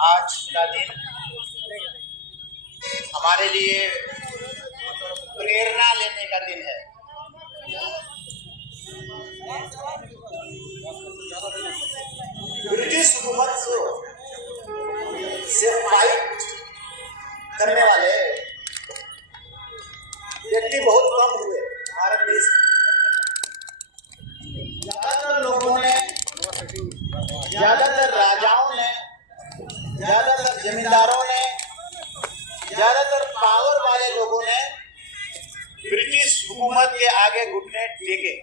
आज का दिन हमारे लिए प्रेरणा लेने का दिन है। ब्रिटिश हुकूमत से फाइट करने वाले व्यक्ति बहुत कम हुए भारत देश में। ज्यादातर लोगों ने, ज्यादातर राजाओं ने, ज्यादातर जमींदारों ने, ज्यादातर पावर वाले लोगों ने ब्रिटिश हुकूमत के आगे घुटने टेके।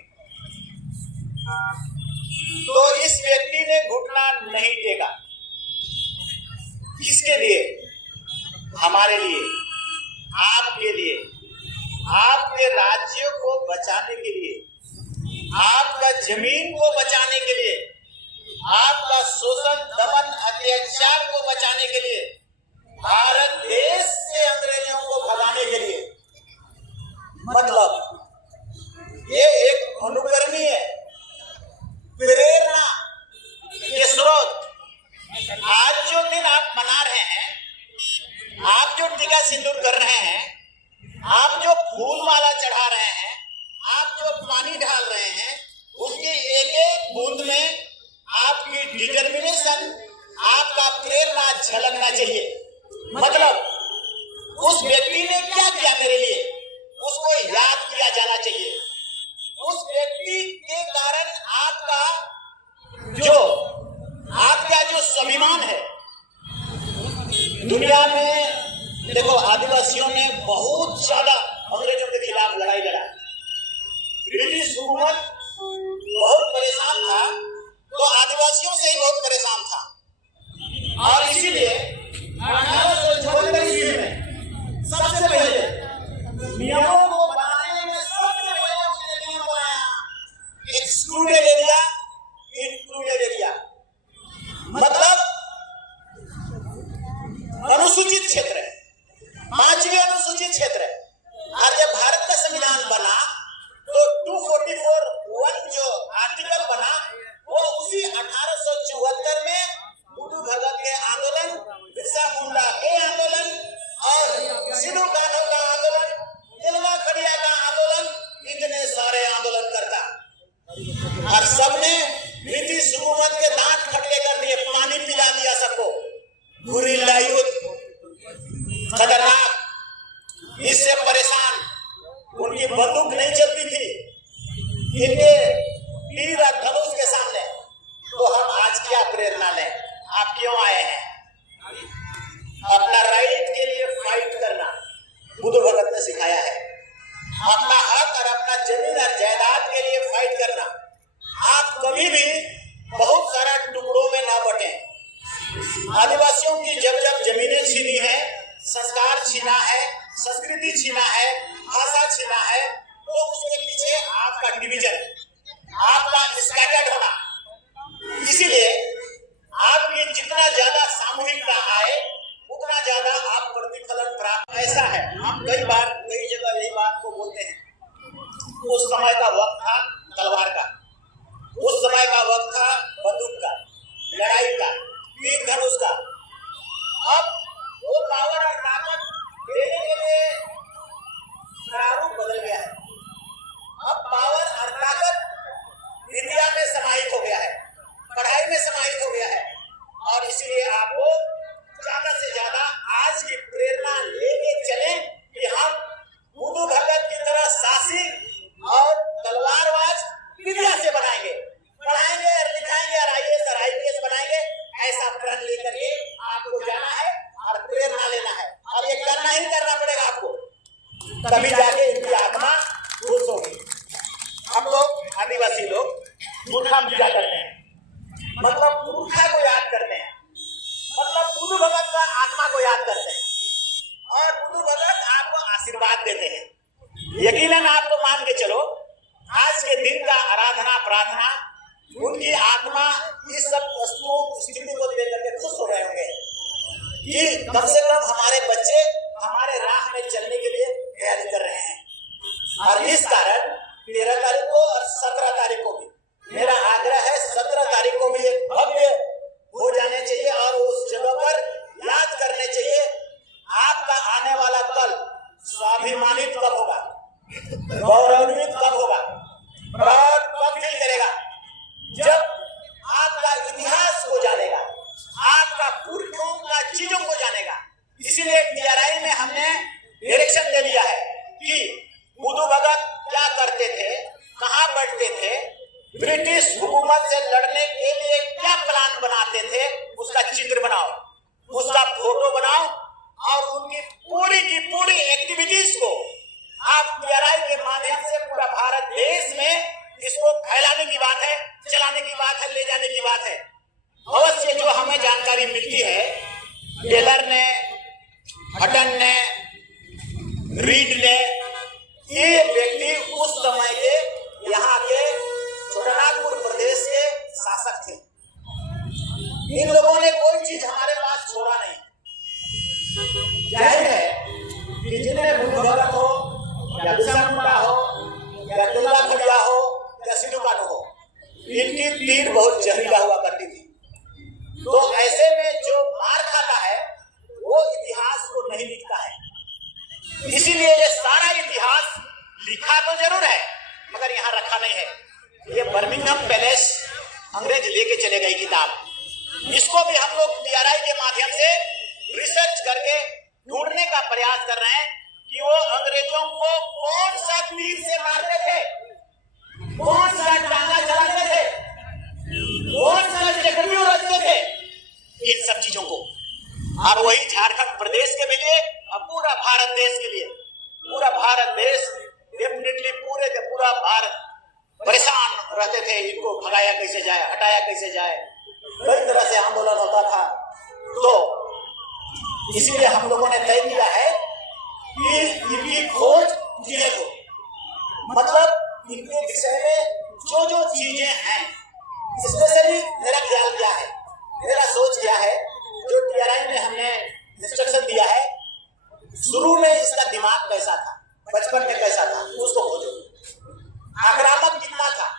तो इस व्यक्ति ने घुटना नहीं टेका। किसके लिए? हमारे लिए, आपके लिए, आपके राज्य को बचाने के लिए, आपका जमीन को बचाने के लिए, आपका शोषण दमन अत्याचार को बचाने के लिए, भारत देश से अंग्रेजों को भगाने के लिए। मतलब ये एक अनुकरणीय प्रेरणा के स्रोत। आज जो दिन आप मना रहे हैं, आप जो टीका सिंदूर कर रहे हैं, आप जो फूल माला चढ़ा रहे हैं, आप जो पानी डाल रहे हैं, उसके एक एक बूंद में आपकी डिटर्मिनेशन, आपका प्रेरणा झलकना चाहिए। मतलब उस व्यक्ति ने क्या किया मेरे लिए, उसको याद किया जाना चाहिए। उस व्यक्ति के कारण आपका जो स्वाभिमान है। दुनिया में देखो, आदिवासियों ने बहुत ज्यादा अंग्रेजों के खिलाफ लड़ाई लड़ा। ब्रिटिश हुकूमत बहुत परेशान था, तो आदिवासियों से ही बहुत परेशान था। और इसीलिए 1874 ईस्वी में सबसे पहले नियमों को बनाने में सबसे पहले उसने नियम बनाया, एक्सक्लूडेड एरिया, इंक्लूडेड एरिया। मतलब अनुसूचित क्षेत्र है, 5वें अनुसूचित क्षेत्र है। और जब भारत का संविधान बना तो 244(1) जो आर्टिकल बना, वो उसी 1874 में बुद्धू भगत के आंदोलन, बिरसा मुंडा के आंदोलन और सिद्धू कान्हू का आंदोलन, तिलका खड़िया का आंदोलन, इतने सारे आंदोलन करता। और सबने ब्रिटिश हुकूमत के दांत खटके कर दिए, पानी पिला दिया सबको। गुरिल्ला युद्ध खतरनाक, इससे परेशान। उनकी बंदूक नहीं चलती थी, इनके तीर और धनुष के सामने। तो हम आज क्या प्रेरणा लें? आप क्यों आए हैं? अपना राइट के लिए फाइट करना बुद्ध भगत ने सिखाया है। अपना हक और अपना जमीन और जायदाद के लिए फाइट करना। आप कभी भी बहुत सारा टुकड़ों में ना बटें। आदिवासियों की जब जब जमीनें छीनी है, संस्कार छीना है, संस्कृति छीना है, भाषा छीना है, तो उसके पीछे आपका डिवीजन, आपका स्कैटर्ड होना। इसीलिए आपकी जितना ज्यादा सामूहिकता आए, उतना ज्यादा आप प्रतिफलन प्राप्त। ऐसा है, हम कई बार कई जगह यही बात को बोलते हैं। उस समय का वक्त था तलवार का, उस समय का वक्त था बंदूक का, लड़ाई का, तीर धनुष का। अब वो पावर और ताकत देने के लिए प्रारूप बदल गया है। अब पावर और ताकत इंडिया में समाहित हो गया है, पढ़ाई में समाहित हो गया है। और इसलिए आपको ज्यादा से ज्यादा आज की प्रेरणा लेके चलें कि हम बुद्धू भगत की तरह साहसी और तलवारबाज विद्या से बनाएंगे, पढ़ाएंगे और लिखाएंगे और IAS और IPS बनाएंगे। ऐसा प्रण लेकर के आपको जाना है और प्रेरणा लेना है। और ये करना ही करना पड़ेगा आपको, तभी जाके इनकी आत्मा खुश होगी। हम लोग आदिवासी लोग मूर्खा पूजा करते हैं, मतलब मूर्खा को याद करते हैं, मतलब बुद्धू भगत का आत्मा को याद करते हैं। और बुद्धू भगत आपको आशीर्वाद देते हैं। यकीनन आपको मान के चलो, आज के दिन का आराधना प्रार्थना, उनकी आत्मा इस सब वस्तुओं स्थिति को लेकर के खुश हो रहे होंगे कि कम से कम हमारे बच्चे हमारे राह में चलने के लिए तैयारी कर रहे हैं। और इस कारण 13 तारीख को और 17 तारीख को भी मेरा आग्रह है, 17 तारीख को भी एक भव्य हो जाने चाहिए और उस जगह पर कि जिनमें बुद्ध भगत हो या बिरसा मुंडा हो या दुर्गा खड़िया हो या सिद्धू कान्हू हो, इनकी तीर बहुत जहरीला हुआ करती थी। तो ऐसे में जो मार खाता है वो इतिहास को नहीं लिखता है। इसीलिए ये सारा इतिहास लिखा तो जरूर है मगर यहाँ रखा नहीं है। ये बर्मिंघम पैलेस अंग्रेज लेके चले गए किताब, इसको भी हम लोग TRI के माध्यम से रिसर्च करके ढूंढने का प्रयास कर रहे हैं कि वो अंग्रेजों को कौन सा तीर से मारते थे, कौन सा टांगा चलाते थे, कौन सा चक्रव्यूह रचते थे, इन सब चीजों को। और वही झारखंड प्रदेश के लिए और पूरा भारत देश के लिए, पूरा भारत देश डेफिनेटली पूरा भारत परेशान रहते थे, इनको भगाया कैसे जाए, हटाया कैसे जाए, कई तरह से आंदोलन होता था। तो इसीलिए हम लोगों ने तय किया है कि इनकी खोज किए हो, मतलब इनके विषय में जो जो चीजें हैं, स्पेशली मेरा ख्याल क्या है, मेरा सोच क्या है, जो TRI में हमने इंस्ट्रक्शन दिया है, शुरू में इसका दिमाग कैसा था, बचपन में कैसा था, उसको खोजो। आक्रामक कितना था,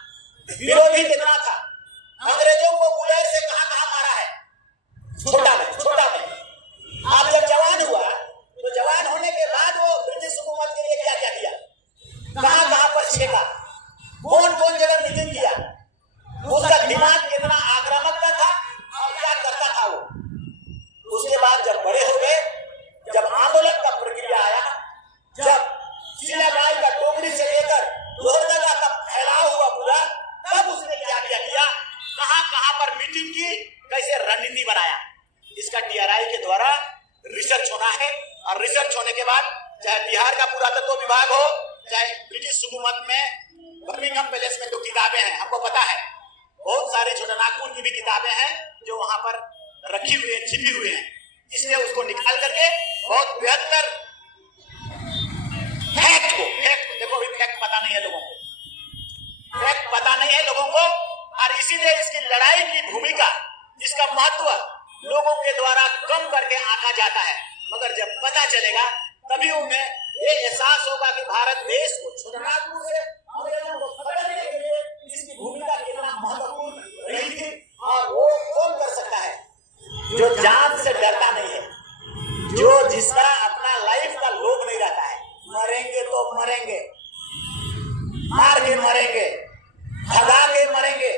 विरोधी कितना था, अंग्रेजों को गुलेर से कहां मारा है, छोटा में। आप जब जवान हुआ तो जवान होने के बाद वो ब्रिटिश हुकूमत के लिए क्या क्या किया, कहां पर छेका, कौन जगह मीटिंग किया, उसका दिमाग कितना आक्रामक का था और क्या करता था वो। उसके बाद जब बड़े हो गए, जब आंदोलन का प्रक्रिया आया, जब शीलाबाई का टोकरी से लेकर लोहरदगा का फैलाव हुआ पूरा, तब उसने क्या किया, कहां पर मीटिंग की, कैसे रणनीति बनाया। इसका TRI के द्वारा रिसर्च होना है और रिसर्च होने के बाद चाहे बिहार का पुरातत्व विभाग हो, चाहे ब्रिटिश हुकूमत में बर्मिंघम पैलेस में जो किताबें हैं, हमको पता है बहुत सारे छोटानागपुर की भी किताबें हैं जो वहां पर रखी हुई है, छिपी हुई है। इसलिए उसको निकाल करके बहुत बेहतर फैक्ट देखो, अभी फैक्ट पता नहीं है लोगों को, और इसीलिए इसकी लड़ाई की भूमिका, इसका महत्व लोगों के द्वारा कम करके आंका जाता है। मगर जब पता चलेगा तभी उन्हें ये एहसास होगा कि भारत देश को छोटानागपुर से अंग्रेजों को पकड़ने के लिए इसकी भूमिका कितना महत्वपूर्ण रही थी। और वो कौन कर सकता है, जो जान से डरता नहीं है, जो जिसका अपना लाइफ का लोभ नहीं रहता है, मरेंगे तो मरेंगे, मार के मरेंगे, भगा के मरेंगे।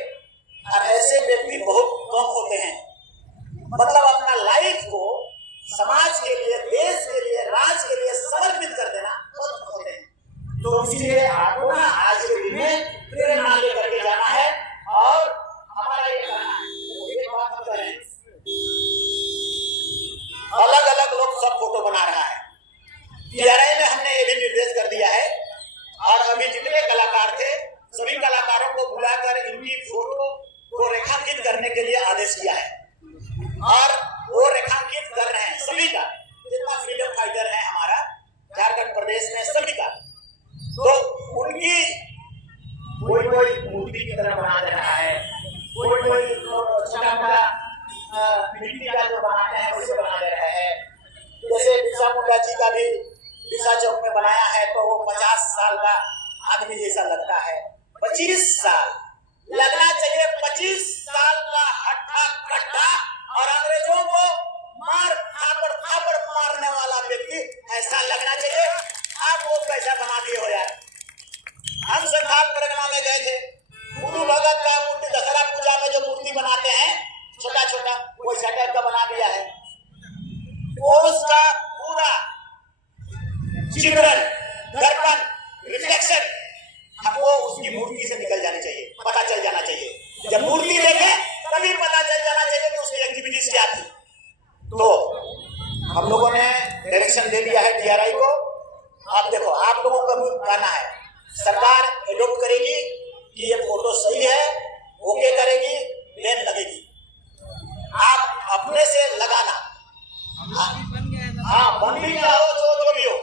और ऐसे व्यक्ति बहुत कम होते हैं, मतलब अपना लाइफ को समाज के लिए, देश के लिए, राज्य के लिए समर्पित कर देना बहुत कम होते हैं। तो इसीलिए आपको ना आज के दिन में प्रेरणा लेकर के जाना है और हमारा ये करना है। एक बात हम करें, अलग अलग लोग सब फोटो बना रहा है। TRI में हमने ये भी निर्देश कर दिया है और अभी जितने कलाकार थे सभी कलाकारों को बुलाकर इनकी फोटो को रेखांकित करने के लिए आदेश किया है और वो रेखांकित कर रहे हैं सभी का, जितना फ्रीडम फाइटर है हमारा झारखंड प्रदेश में सभी का। तो उनकी कोई मूर्ति की तरह बना दे रहा है, कोई छोटा मोटा मिट्टी का जो बनाते हैं उसे बना दे रहे हैं। जैसे बिरसा मुंडा जी का भी बिरसा चौक में बनाया है तो वो 50 साल का आदमी जैसा लगता है। 25 साल लगना चाहिए, 25 साल का हट्टा कट्टा और अंग्रेजों को मार थापड़ मारने वाला व्यक्ति ऐसा लगना चाहिए। आप वो कैसा बना दिए हो यार। हम संथाल परगना में गए थे, गुरु भगत का मूर्ति दशहरा पूजा में जो मूर्ति बनाते हैं छोटा छोटा, वैसा टाइप का बना दिया है। उसका पूरा चित्रण, दर्पण, रिफ्लेक्शन हमको उसकी मूर्ति से निकल जानी चाहिए, पता चल जाना चाहिए। जब मूर्ति देखे तभी पता चल जाना चाहिए कि उसकी एक्टिविटीज क्या थी। तो हम लोगों ने डायरेक्शन दे दिया है TRI को। आप देखो, आप लोगों का भी कहना है, सरकार एडॉप्ट करेगी कि ये फोटो सही है, ओके करेगी, देन लगेगी। आप अपने से लगाना, हाँ बन भी गया हो जो भी हो,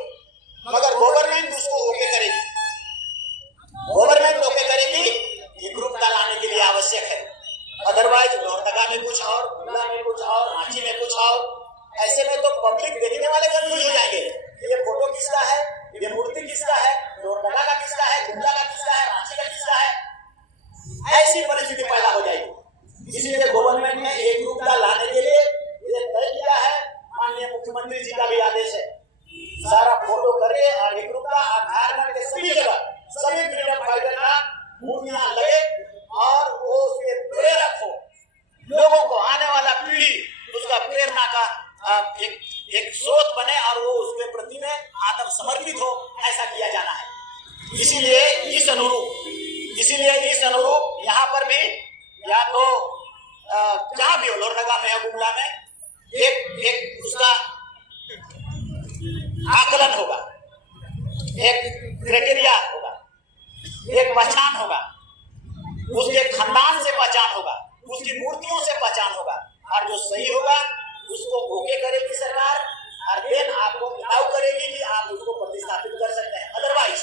मगर गवर्नमेंट उसको ओके करेगी। गवर्नमेंट ओके करेगी, ये ग्रुपता लाने के लिए आवश्यक है। अदरवाइज लोहरदगा में कुछ और, गुमला में कुछ और, रांची में कुछ और, ऐसे में तो पब्लिक देखने वाले कंफ्यूज हो जाएंगे ये फोटो किसका आराधना का एक स्रोत बने और वो उसके प्रति में आत्म समर्पित हो, ऐसा किया जाना है। इसीलिए इस अनुरूप यहाँ पर भी या तो जहां भी हो, लोहरदगा में या गुमला में एक उसका आकलन होगा, एक क्राइटेरिया होगा, एक पहचान होगा, उसके खानदान से पहचान होगा, उसकी मूर्तियों से पहचान होगा, और जो सही होगा उसको ओके करेगी सरकार, और देन आपको अलाउ करेगी कि आप उसको प्रतिस्थापित कर सकते हैं। अदरवाइज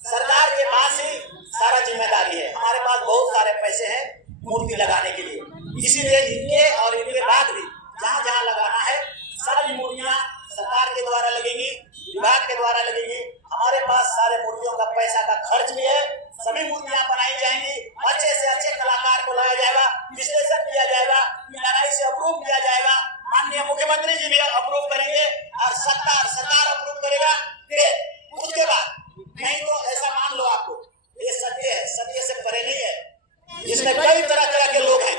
सरकार के पास ही सारा जिम्मेदारी है। हमारे पास बहुत सारे पैसे हैं मूर्ति लगाने के लिए, इसीलिए इनके और इनके बाद भी जहाँ जहाँ लगाना है सारी मूर्तियां सरकार के द्वारा लगेंगी, विभाग के द्वारा लगेगी। हमारे पास सारे मूर्तियों का पैसा का खर्च भी है, सभी मूर्तियां बनाई जाएंगी, अच्छे से अच्छे कलाकार को लाया जाएगा, विश्लेषण किया जाएगा, PRI से अप्रूव किया जाएगा, माननीय मुख्यमंत्री जी भी अप्रूव करेंगे और सरकार अप्रूव करेगा। उसके बाद नहीं तो ऐसा मान लो, आपको ये सत्य है, सत्य से परे नहीं है। इसमें कई तरह के लोग हैं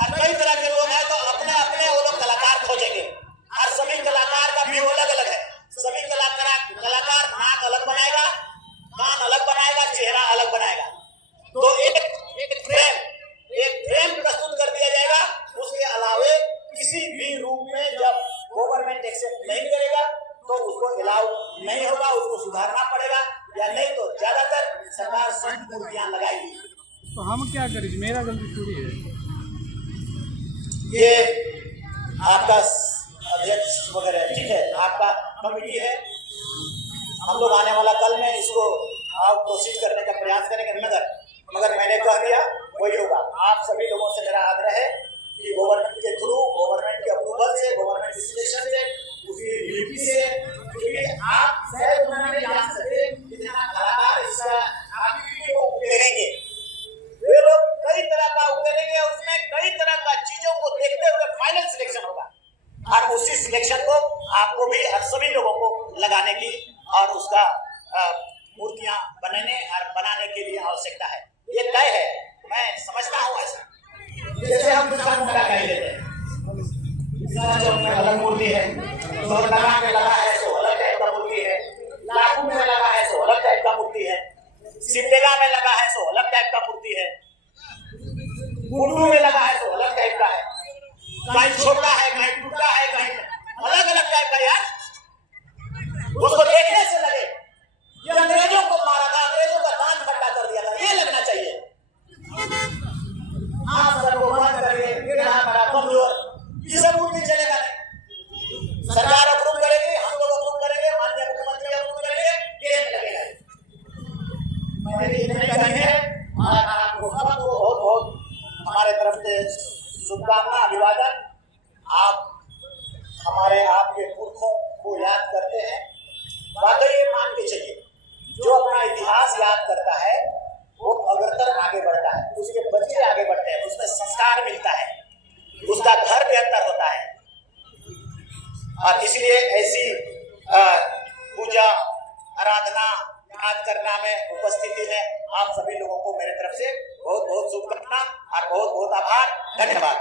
और कई तरह के लोग हैं, तो अपने अपने वो लोग कलाकार खोजेंगे और सभी कलाकार का व्यू अलग अलग है। सभी कलाकार नाक अलग बनाएगा, कान अलग बनाएगा, चेहरा अलग बनाएगा। तो एक फ्रेम प्रस्तुत कर दिया जाएगा। उसके अलावे किसी भी रूप में जब गवर्नमेंट एक्सेप्ट नहीं करेगा तो उसको अलाउ नहीं होगा, उसको सुधारना पड़ेगा, या नहीं तो ज्यादातर सरकार संत मूर्तियां लगाएगी। तो हम क्या करें, मेरा गलती थोड़ी है। ये आपका अध्यक्ष वगैरह ठीक है, आपका कमिटी है। हम लोग आने वाला कल में इसको प्रोसीड करने का प्रयास करेंगे, मगर मैंने कह दिया वही होगा। आप सभी लोगों से मेरा आग्रह है कि गवर्नमेंट के थ्रू, गवर्नमेंट के अप्रूवल से, गवर्नमेंट विश्लेषण से, उसकी ड्यूटी से, क्योंकि आप शायद नहीं जान सकते कितना कलाकार इसका एक्टिविटी को उकेरेंगे। वे लोग कई तरह का उकेरेंगे, उसमें कई तरह का चीजों को देखते हुए फाइनल सिलेक्शन होगा, और उसी सिलेक्शन को आपको भी और सभी लोगों को लगाने की और उसका मूर्तियां बनाने के लिए आवश्यकता है। ये तय है, मैं समझता हूँ ऐसा। जैसे हम दुकान में लगा लेते हैं, अलग मूर्ति है, लोहरदगा में लगा है तो अलग टाइप का मूर्ति है, लाखों में लगा है तो अलग टाइप का मूर्ति है, सिमडेगा में लगा है तो अलग टाइप का मूर्ति है, कुल्लू में लगा है तो अलग टाइप का है, कहीं छोटा है, कहीं टूटा है, कहीं अलग अलग टाइप का। यार उसको देखने से लगे ये अंग्रेजों को मारा था, अंग्रेजों का दांत खट्टा कर दिया था, ये लगना चाहिए। आप सबको बंद करिए, कमजोर, ये सब मूर्ति चलेगा नहीं। सरकार अप्रूव करेगी, हम लोग अप्रूव करेंगे, माननीय मुख्यमंत्री अप्रूव करेंगे, ये लगेगा। मैंने इतने कही है, आपको सबको बहुत बहुत हमारे तरफ से शुभकामना, अभिवादन। आप हमारे आपके पुरखों को याद करते हैं, वाकई ये मान के चलिए, जो अपना इतिहास याद करता है वो अग्रतर आगे बढ़ता है, उसके बच्चे आगे बढ़ते हैं, उसमें संस्कार मिलता है, उसका घर बेहतर होता है। और इसलिए ऐसी पूजा आराधना याद करना में उपस्थिति में आप सभी लोगों को मेरे तरफ से बहुत बहुत शुभकामना और बहुत बहुत आभार, धन्यवाद।